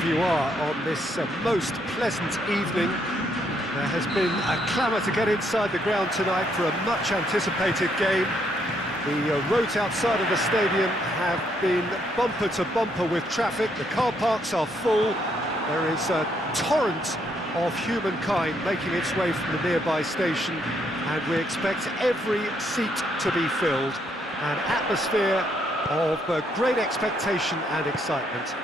wherever you are on this most pleasant evening. There has been a clamour to get inside the ground tonight for a much-anticipated game. The roads outside of the stadium have been bumper to bumper with traffic. The car parks are full. There is a torrent of humankind making its way from the nearby station, and we expect every seat to be filled. An atmosphere of great expectation and excitement.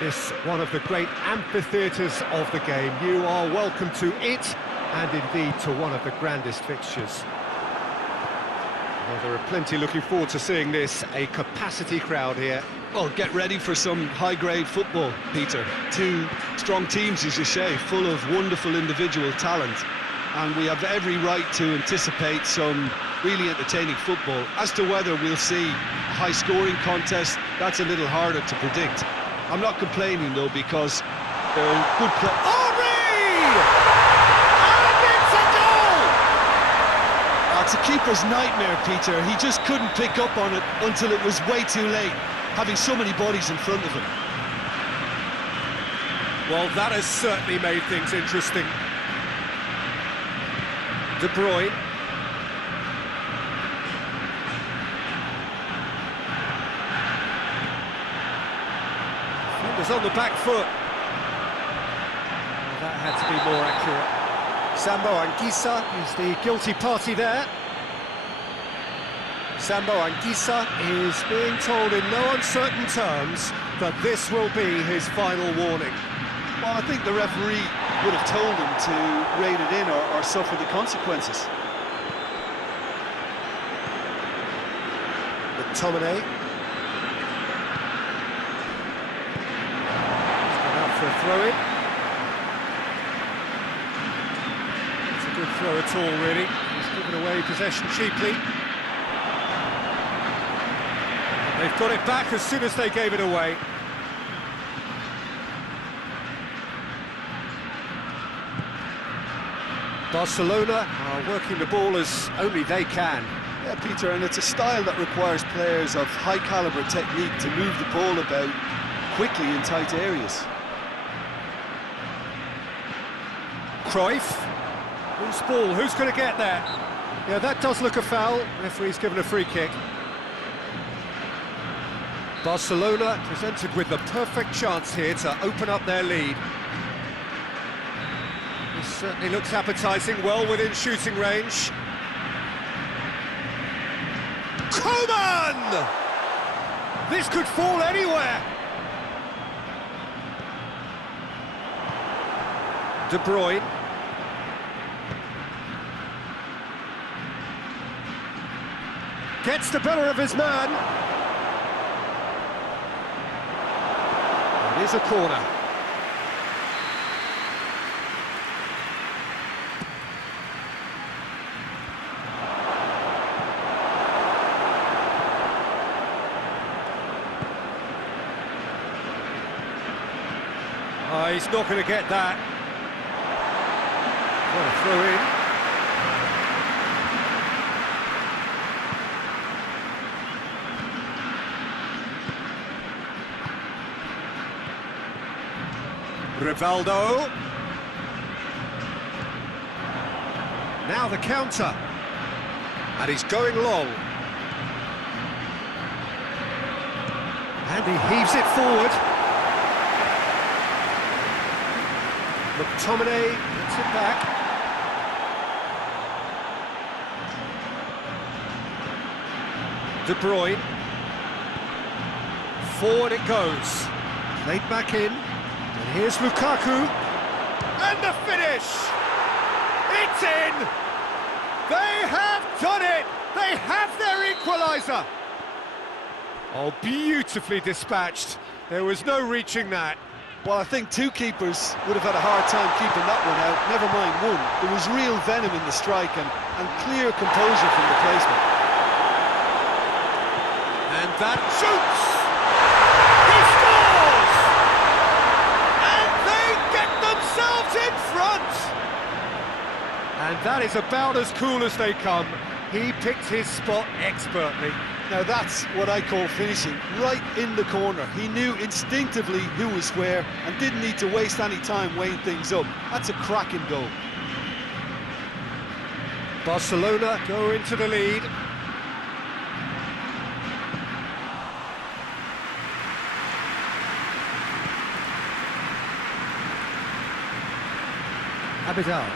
This one of the great amphitheatres of the game. You are welcome to it, and indeed to one of the grandest fixtures. Well, there are plenty looking forward to seeing this, a capacity crowd here. Well, get ready for some high-grade football, Peter. Two strong teams, as you say, full of wonderful individual talent. And we have every right to anticipate some really entertaining football. As to whether we'll see a high-scoring contest, that's a little harder to predict. I'm not complaining, though, because they're good play. And it's a goal! It's a keeper's nightmare, Peter. He just couldn't pick up on it until it was way too late, having so many bodies in front of him. Well, that has certainly made things interesting. De Bruyne. Defenders on the back foot. Well, that had to be more accurate. Sambo Anguissa is the guilty party there. Sambo Anguissa is being told in no uncertain terms that this will be his final warning. Well, I think the referee would have told him to rein it in or suffer the consequences. McTominay. He's gone out for a throw-in. It's a good throw at all, really. He's given away possession cheaply. And they've got it back as soon as they gave it away. Barcelona are working the ball as only they can. Yeah, Peter, and it's a style that requires players of high-caliber technique to move the ball about quickly in tight areas. Cruyff. Who's ball? Who's going to get there? Yeah, that does look a foul. Referee's given a free kick. Barcelona presented with the perfect chance here to open up their lead. This certainly looks appetising, well within shooting range. Coman! This could fall anywhere! De Bruyne. Gets the better of his man. It is a corner. Oh, he's not going to get that. What a throw in. Rivaldo. Now the counter. And he's going long. And he heaves it forward. McTominay gets it back. De Bruyne. Forward it goes. Played back in. And here's Lukaku. And the finish! It's in! They have done it! They have their equaliser! Oh, beautifully dispatched. There was no reaching that. Well, I think two keepers would have had a hard time keeping that one out, never mind one. There was real venom in the strike and clear composure from the placement. And that shoots! He scores! And they get themselves in front! And that is about as cool as they come. He picked his spot expertly. Now that's what I call finishing, right in the corner. He knew instinctively who was where and didn't need to waste any time weighing things up. That's a cracking goal. Barcelona go into the lead. Abidal.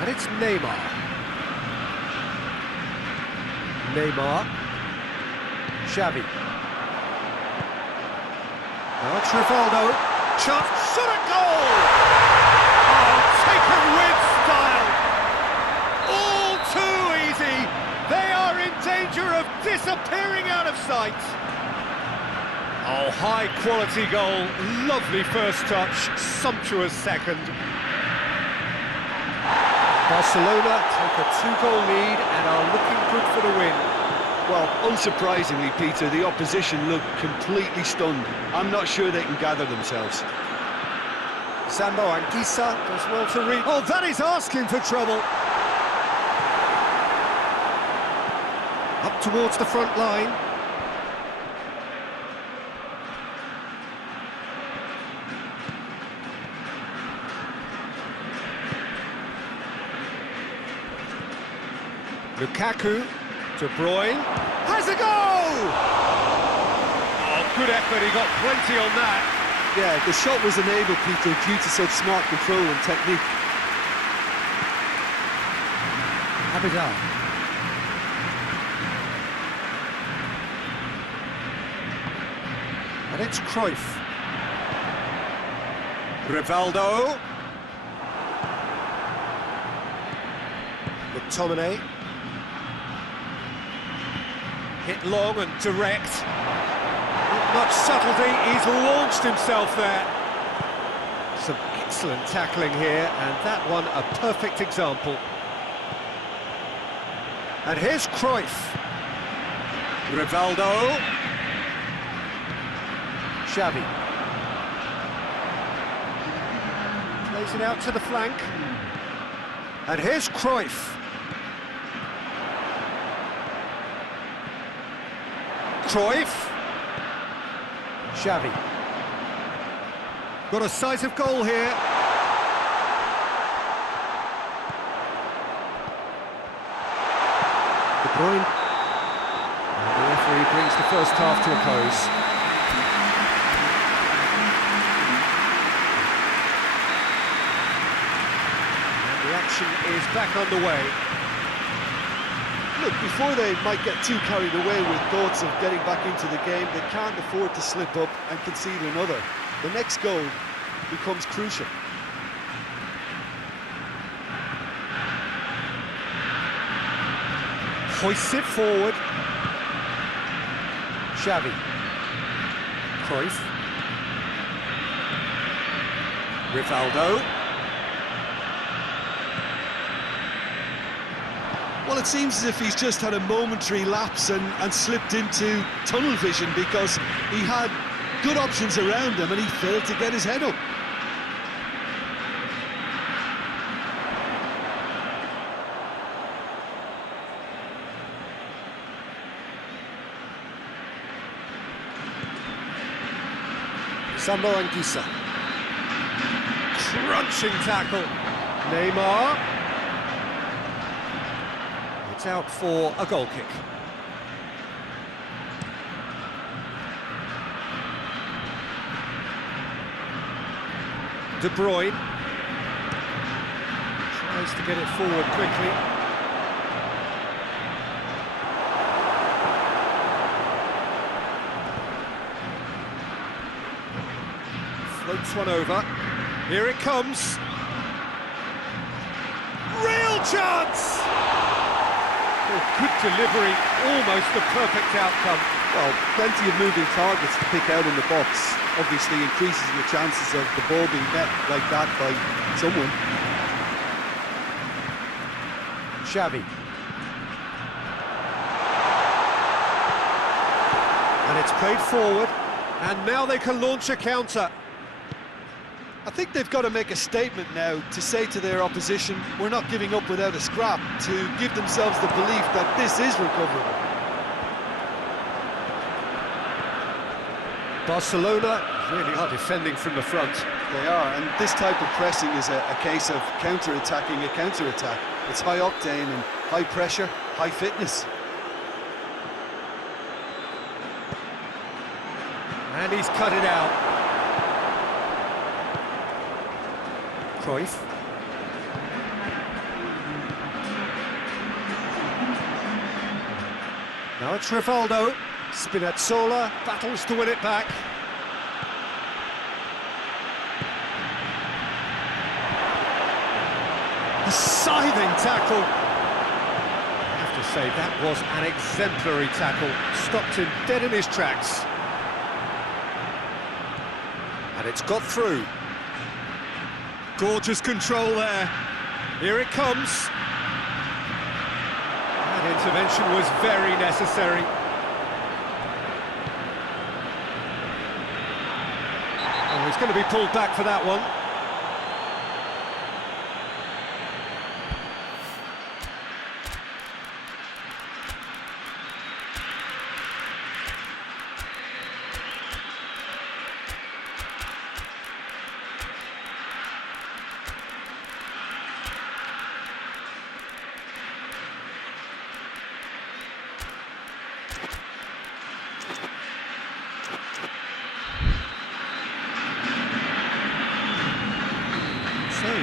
And it's Neymar. Xavi. Now it's Rivaldo. Chance, shot at goal! Oh, taken with style! All too easy! They are in danger of disappearing out of sight! Oh, high-quality goal, lovely first touch, sumptuous second. Barcelona take a 2-goal lead and are looking good for the win. Well, unsurprisingly, Peter, the opposition look completely stunned. I'm not sure they can gather themselves. Sambo Anguissa does well to read. Oh, that is asking for trouble. Up towards the front line. Lukaku, De Bruyne, has a goal! Oh, good effort, he got plenty on that. Yeah, the shot was enabled, Peter, due to such smart control and technique. Abidal. And it's Cruyff. Rivaldo. McTominay. Hit long and direct. Not much subtlety, he's launched himself there. Some excellent tackling here, and that one a perfect example. And here's Cruyff. Rivaldo. Xavi. Plays it out to the flank. And here's Cruyff. Cruyff. Xavi. Got a sight of goal here. De Bruyne. And the referee brings the first half to a close. And the action is back underway. Look, before they might get too carried away with thoughts of getting back into the game, they can't afford to slip up and concede another. The next goal becomes crucial. Hoists it forward. Xavi. Cruyff. Rivaldo. Well, it seems as if he's just had a momentary lapse and slipped into tunnel vision, because he had good options around him and he failed to get his head up. Sambo Anguissa. Crunching tackle. Neymar. It's out for a goal kick. De Bruyne. Tries to get it forward quickly. Floats one over. Here it comes. Real chance! Oh, good delivery, almost the perfect outcome. Well, plenty of moving targets to pick out in the box. Obviously increases your chances of the ball being met like that by someone. Xavi. And it's played forward, and now they can launch a counter. I think they've got to make a statement now to say to their opposition, we're not giving up without a scrap, to give themselves the belief that this is recoverable. Barcelona really are defending from the front. They are, and this type of pressing is a case of counter-attacking a counter-attack. It's high octane and high pressure, high fitness. And he's cut it out. Cruyff. Now it's Rivaldo. Spinazzola battles to win it back. A scything tackle. I have to say, that was an exemplary tackle. Stopped him dead in his tracks. And it's got through. Gorgeous control there. Here it comes. That intervention was very necessary. Oh, he's going to be pulled back for that one.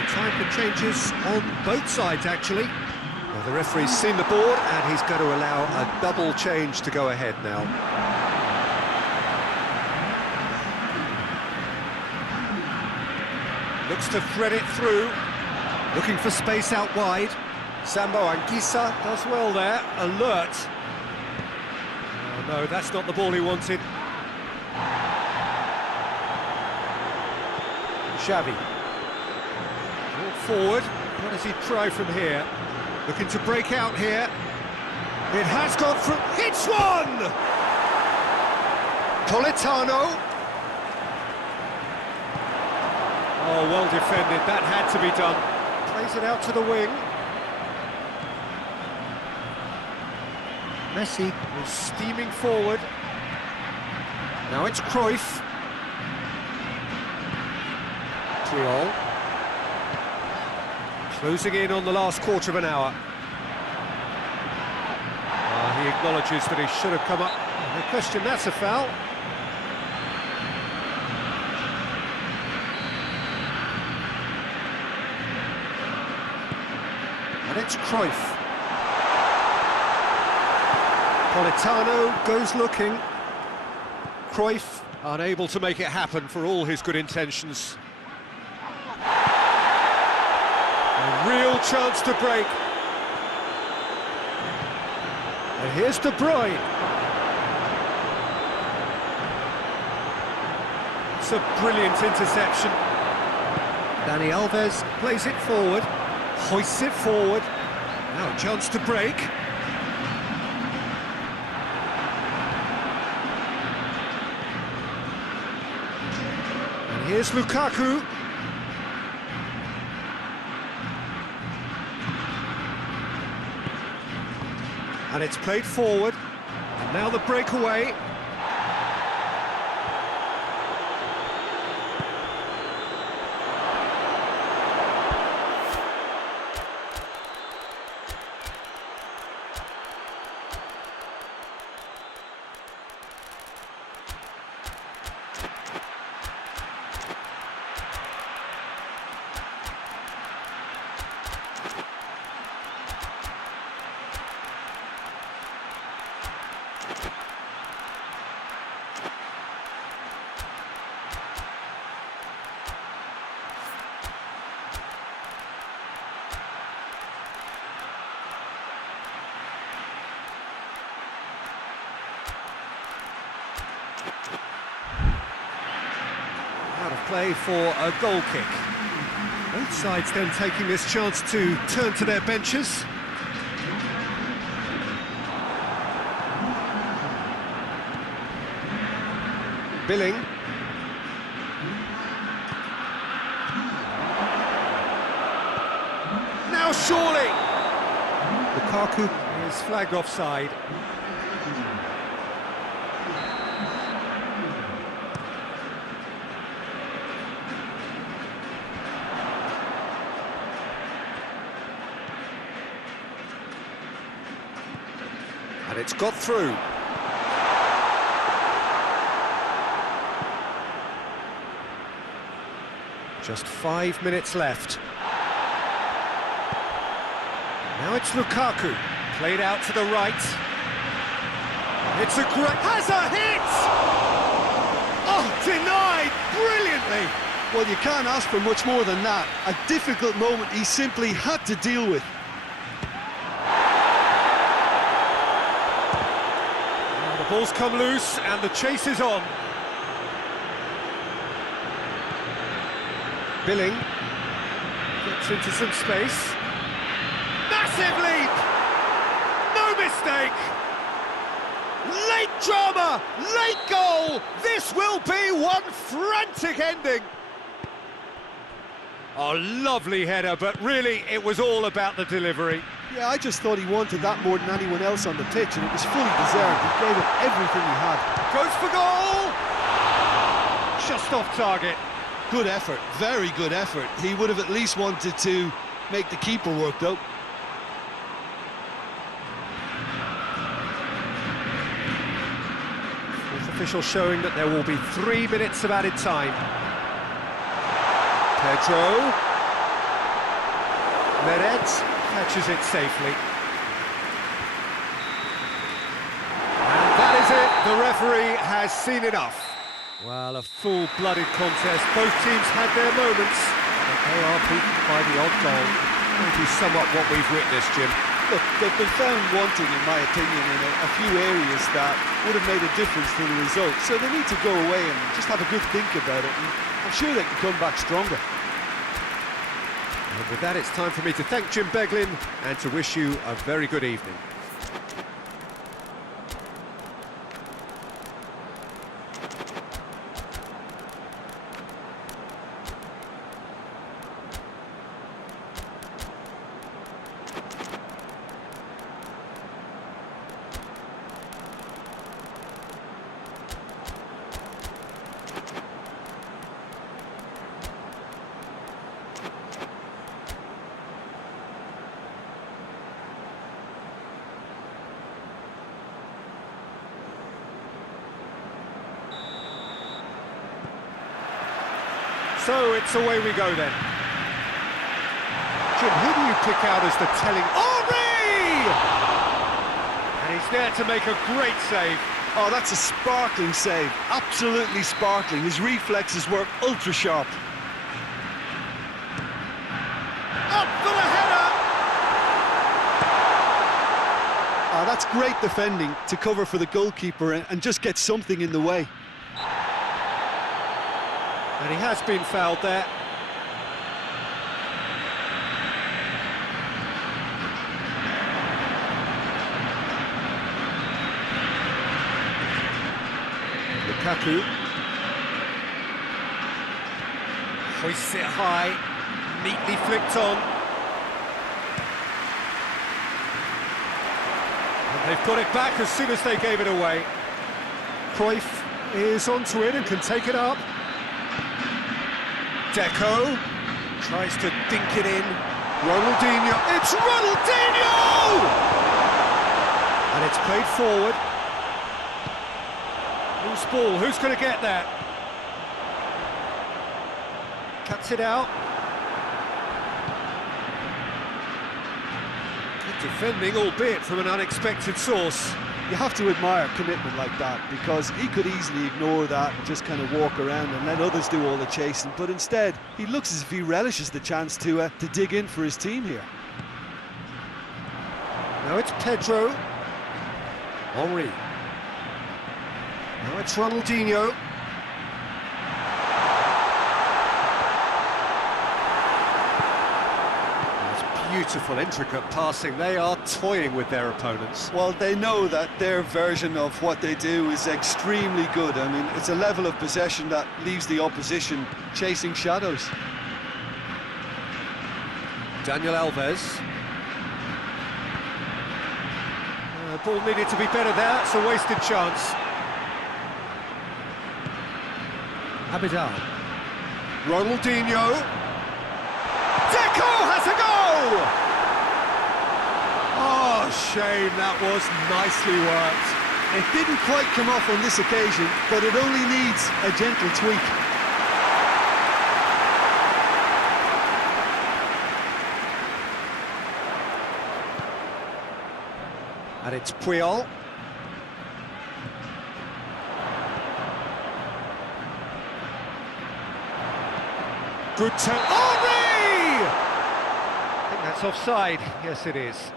Time for changes on both sides, actually. Well, the referee's seen the board, and he's going to allow a double change to go ahead now. Looks to thread it through, looking for space out wide. Sambo Anguissa does well there, alert. Oh no, that's not the ball he wanted. Xavi. Forward, what does he try from here? Looking to break out here. It has gone through, hits one! Politano. Oh, well defended, that had to be done. Plays it out to the wing. Messi is steaming forward. Now it's Cruyff. Triol. Closing in on the last quarter of an hour. He acknowledges that he should have come up. No question, that's a foul. And it's Cruyff. Politano goes looking. Cruyff unable to make it happen for all his good intentions. A real chance to break. And here's De Bruyne. It's a brilliant interception. Dani Alves plays it forward, hoists it forward. Now a chance to break. And here's Lukaku. And it's played forward, and now the breakaway. Out of play for a goal kick. Both sides then taking this chance to turn to their benches. Billing. surely! Lukaku is flagged offside. And it's got through. Just 5 minutes left. Now it's Lukaku, played out to the right. It's a great... has a hit! Oh, denied brilliantly! Well, you can't ask for much more than that. A difficult moment he simply had to deal with. Now the ball's come loose and the chase is on. Billing gets into some space. Massive leap! No mistake! Late drama! Late goal! This will be one frantic ending! Oh, lovely header, but really it was all about the delivery. Yeah, I just thought he wanted that more than anyone else on the pitch, and it was fully deserved. He gave it everything he had. Goes for goal! Just off target. Good effort, very good effort. He would have at least wanted to make the keeper work, though. Fourth official showing that there will be 3 minutes of added time. Pedro. Meret catches it safely. And that is it. The referee has seen enough. Well, a full-blooded contest. Both teams had their moments, but they are beaten by the odd goal. Maybe somewhat what we've witnessed, Jim. Look, they've been found wanting, in my opinion, in a few areas that would have made a difference to the result. So they need to go away and just have a good think about it, and I'm sure they can come back stronger. And with that, it's time for me to thank Jim Beglin and to wish you a very good evening. So it's away we go then. Jim, who do you pick out as the telling... Henry! And he's there to make a great save. Oh, that's a sparkling save. Absolutely sparkling. His reflexes were ultra-sharp. Up for the header! Oh, that's great defending to cover for the goalkeeper and just get something in the way. And he has been fouled there. Lukaku. Hoists it high, neatly flicked on. And they've got it back as soon as they gave it away. Cruyff is onto it and can take it up. Deco tries to dink it in. Ronaldinho. It's Ronaldinho! And it's played forward. Loose ball. Who's going to get that? Cuts it out. Good defending, albeit from an unexpected source. You have to admire commitment like that, because he could easily ignore that and just kind of walk around and let others do all the chasing, but instead he looks as if he relishes the chance to dig in for his team here. Now it's Pedro. Henry. Now it's Ronaldinho. Beautiful, intricate passing. They are toying with their opponents. Well, they know that their version of what they do is extremely good. I mean, it's a level of possession that leaves the opposition chasing shadows. Daniel Alves. Ball needed to be better there, it's a wasted chance. Abidal. Ronaldinho. Deco has a goal! Oh, shame, that was nicely worked. It didn't quite come off on this occasion, but it only needs a gentle tweak. And it's Puyol. Good turn. Henry! I think that's offside. Yes, it is.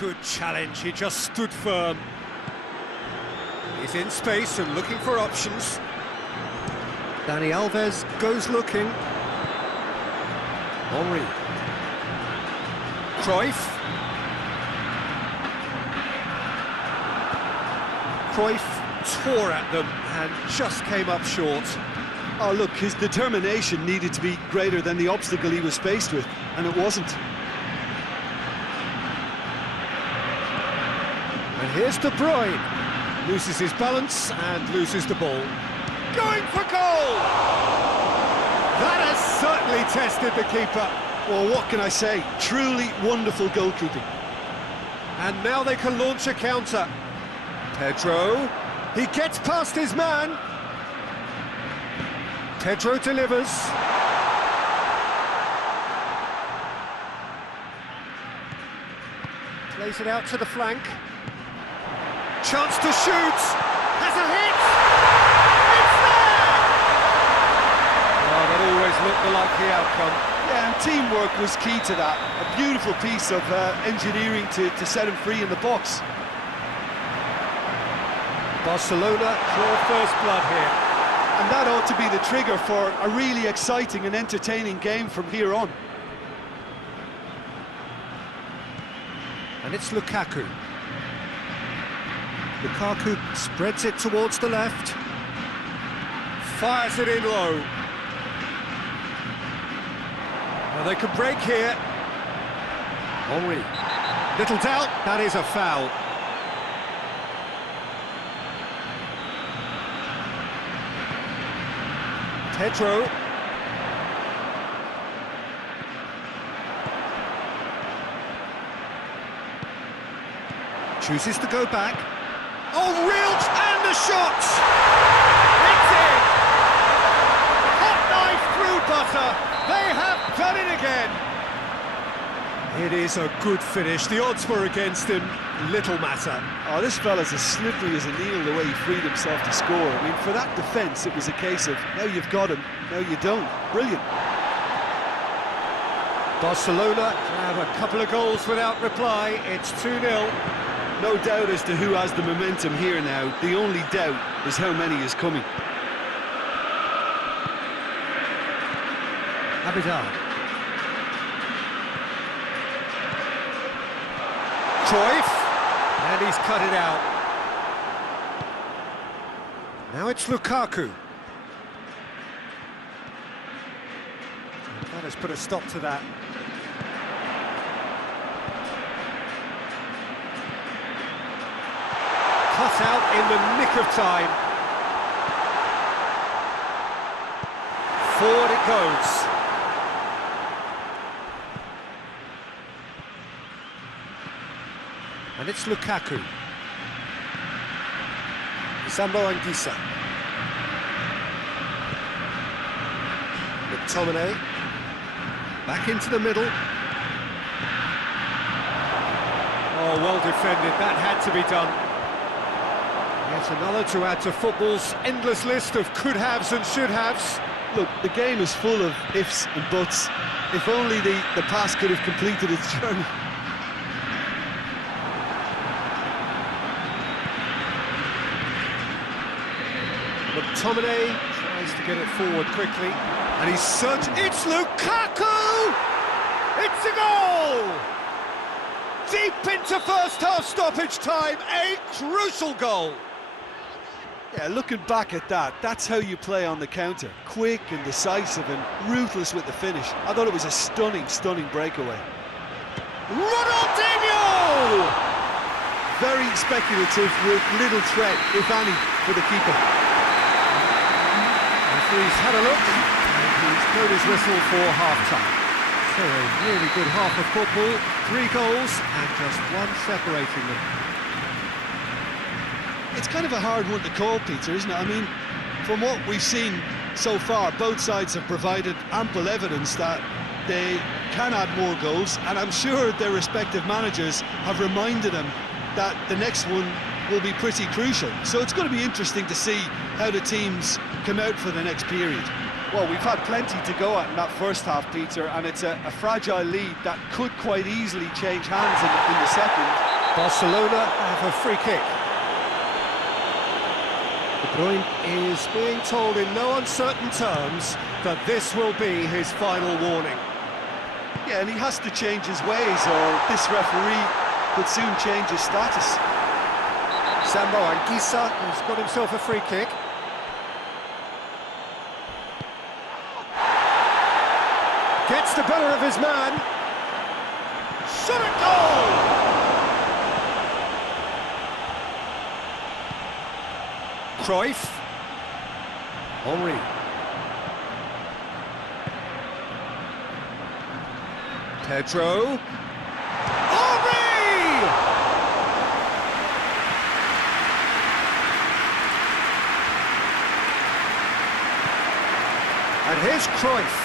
Good challenge. He just stood firm. He's in space and looking for options. Dani Alves goes looking. Henry. Cruyff. Cruyff tore at them and just came up short. Oh, look, his determination needed to be greater than the obstacle he was faced with, and it wasn't. And here's De Bruyne. Loses his balance and loses the ball. Going for goal! That has certainly tested the keeper. Well, what can I say? Truly wonderful goalkeeping. And now they can launch a counter. Pedro, he gets past his man. Pedro delivers. Plays it out to the flank. Chance to shoot. Has a hit. It's there! Oh, that always looked the likely outcome. Yeah, and teamwork was key to that. A beautiful piece of engineering to set him free in the box. Barcelona draw first blood here. And that ought to be the trigger for a really exciting and entertaining game from here on. And it's Lukaku. Lukaku spreads it towards the left. Fires it in low. Well, they can break here. Henry. Little doubt, that is a foul. Pedro. Chooses to go back. Oh, real, and the shot! It's in! Hot knife through butter. They have done it again. It is a good finish. The odds were against him. Little matter. Oh, this fella's as slippery as a needle the way he freed himself to score. I mean, for that defence, it was a case of, now you've got him, now you don't. Brilliant. Barcelona have a couple of goals without reply. It's 2-0. No doubt as to who has the momentum here now. The only doubt is how many is coming. Abidal. Cruyff. And he's cut it out. Now it's Lukaku. That has put a stop to that. Cut out in the nick of time. Forward it goes. And it's Lukaku. Sambo Anguissa. McTominay. Back into the middle. Oh, well defended. That had to be done. Yet another to add to football's endless list of could-haves and should-haves. Look, the game is full of ifs and buts. If only the pass could have completed its journey. McTominay tries to get it forward quickly, and he's searching. It's Lukaku! It's a goal! Deep into first half stoppage time, a crucial goal. Yeah, looking back at that, that's how you play on the counter. Quick and decisive and ruthless with the finish. I thought it was a stunning, stunning breakaway. Ronaldinho! Very speculative with little threat, if any, for the keeper. He's had a look and he's blown his whistle for half-time. So a really good half of football, 3 goals and just one separating them. It's kind of a hard one to call, Peter, isn't it? I mean, from what we've seen so far, both sides have provided ample evidence that they can add more goals, and I'm sure their respective managers have reminded them that the next one will be pretty crucial. So it's going to be interesting to see how the teams come out for the next period. Well, we've had plenty to go at in that first half, Peter, and it's a fragile lead that could quite easily change hands in the second. Barcelona have a free kick. De Bruyne is being told in no uncertain terms that this will be his final warning. Yeah, and he has to change his ways, or this referee could soon change his status. Sambo Anguissa has got himself a free kick. Gets the better of his man. Shot at goal! Cruyff. Henry. Pedro. Henry! And here's Cruyff.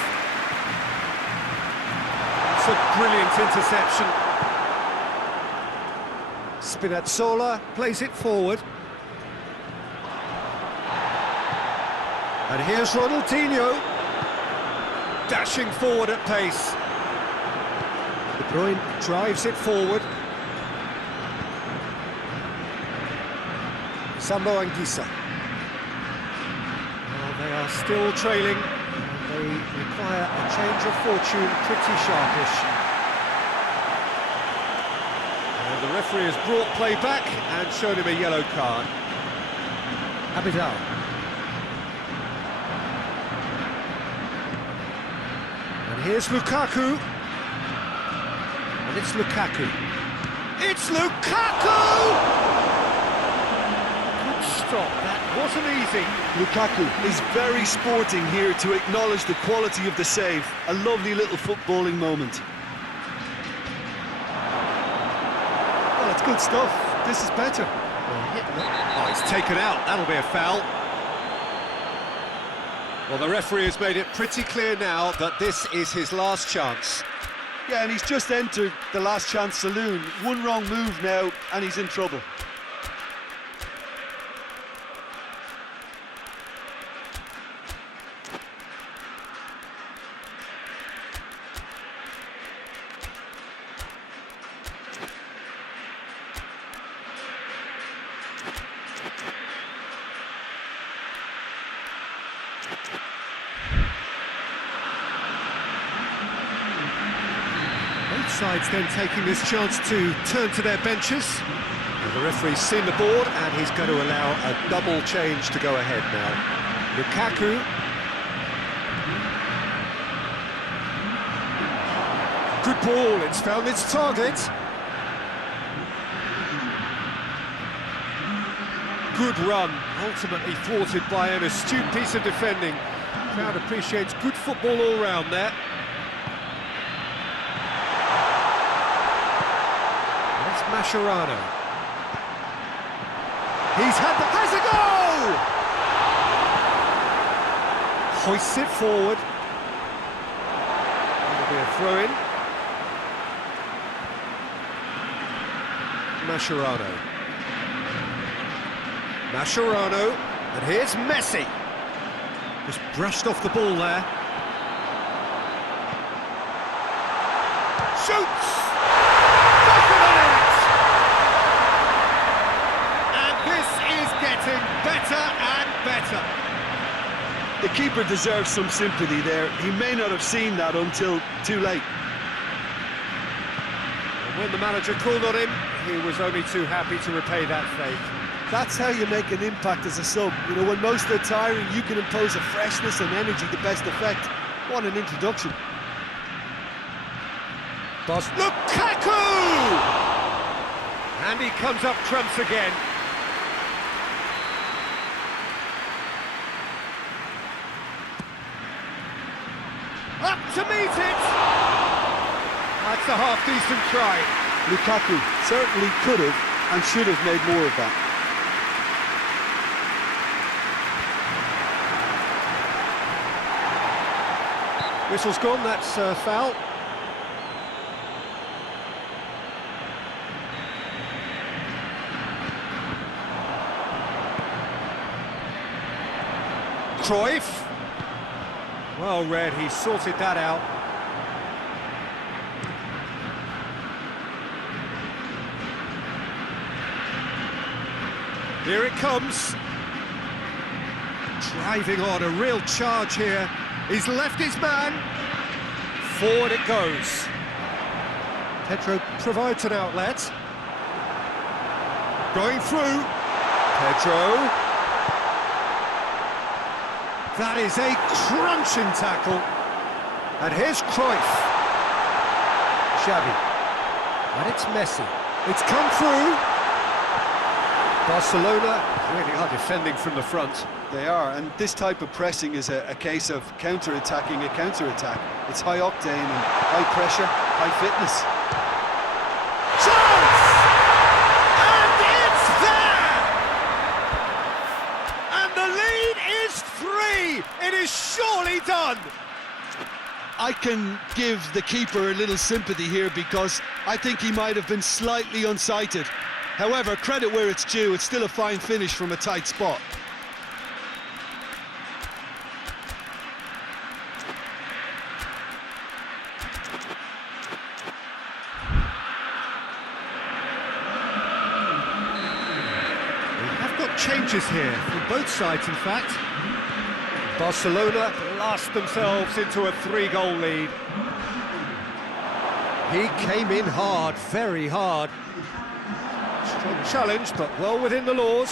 It's a brilliant interception. Spinazzola plays it forward. And here's Ronaldinho, dashing forward at pace. De Bruyne drives it forward. Sambo Anguissa. Well, they are still trailing. They require a change of fortune pretty sharpish. And the referee has brought play back and shown him a yellow card. Abidal. And here's Lukaku. And it's Lukaku. It's Lukaku! Good stop, that wasn't easy. Lukaku is very sporting here to acknowledge the quality of the save. A lovely little footballing moment. Well, it's good stuff. This is better. Oh, it's taken out. That'll be a foul. Well, the referee has made it pretty clear now that this is his last chance. Yeah, and he's just entered the last chance saloon. One wrong move now, and he's in trouble. Both sides then taking this chance to turn to their benches. And the referee's seen the board and he's going to allow a double change to go ahead now. Lukaku. Good ball, it's found its target. Good run, ultimately thwarted by an astute piece of defending. Crowd appreciates good football all round there. That's Mascherano. He's has a goal! Hoists it forward. That'll be a throw-in. Mascherano, and here's Messi. Just brushed off the ball there. Shoots! Back of the net! And this is getting better and better. The keeper deserves some sympathy there. He may not have seen that until too late. And when the manager called on him, he was only too happy to repay that favour. That's how you make an impact as a sub. You know, when most are tiring, you can impose a freshness and energy to best effect. What an introduction. Lukaku! And he comes up trumps again. Up to meet it! That's a half-decent try. Lukaku certainly could have and should have made more of that. Whistle's gone, that's a foul. Cruyff. Well read, he sorted that out. Here it comes. Driving on, a real charge here. He's left his man. Forward it goes. Pedro provides an outlet. Going through. Pedro. That is a crunching tackle. And here's Cruyff. Xavi. And it's Messi. It's come through. Barcelona really are defending from the front. They are, and this type of pressing is a case of counter-attacking a counter-attack. It's high octane and high pressure, high fitness. Chance! And it's there! And the lead is 3! It is surely done! I can give the keeper a little sympathy here because I think he might have been slightly unsighted. However, credit where it's due, it's still a fine finish from a tight spot. Changes here from both sides, in fact. Barcelona blast themselves into a 3-goal lead. He came in hard, very hard. Strong challenge, but well within the laws.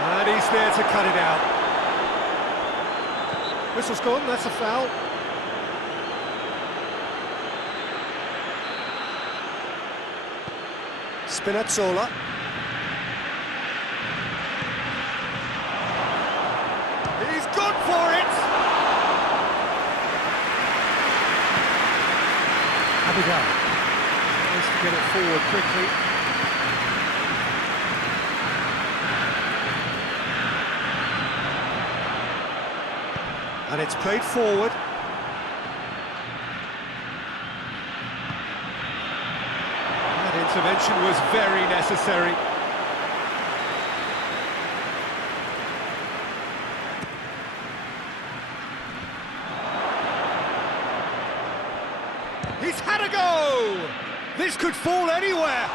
And he's there to cut it out. Whistle's gone, that's a foul. Spinazzola. He's gone for it! Abidal tries to get it forward quickly. And it's played forward. Intervention was very necessary. He's had a go! This could fall anywhere!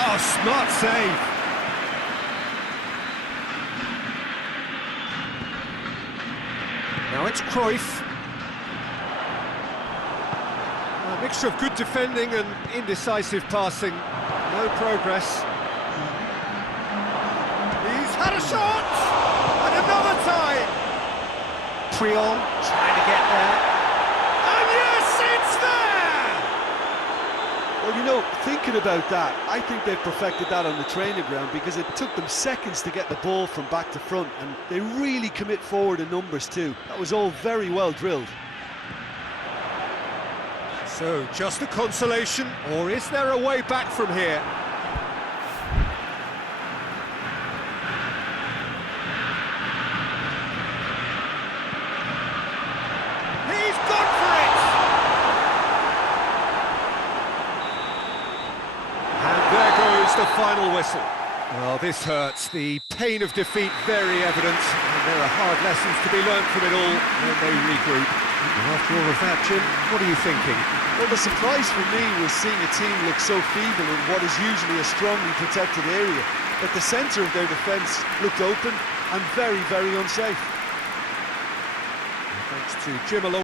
Oh, smart save! Now it's Cruyff. A mixture of good defending and indecisive passing. No progress. He's had a shot! And another time! Trion trying to get there. And yes, it's there! Well, you know, thinking about that, I think they've perfected that on the training ground because it took them seconds to get the ball from back to front, and they really commit forward in numbers too. That was all very well drilled. So, just a consolation, or is there a way back from here? He's gone for it! And there goes the final whistle. Well, this hurts. The pain of defeat very evident, and there are hard lessons to be learned from it all when they regroup. And after all of that, Jim, what are you thinking? Well, the surprise for me was seeing a team look so feeble in what is usually a strongly protected area. But the centre of their defence looked open, and very, very unsafe. Thanks to Jim along.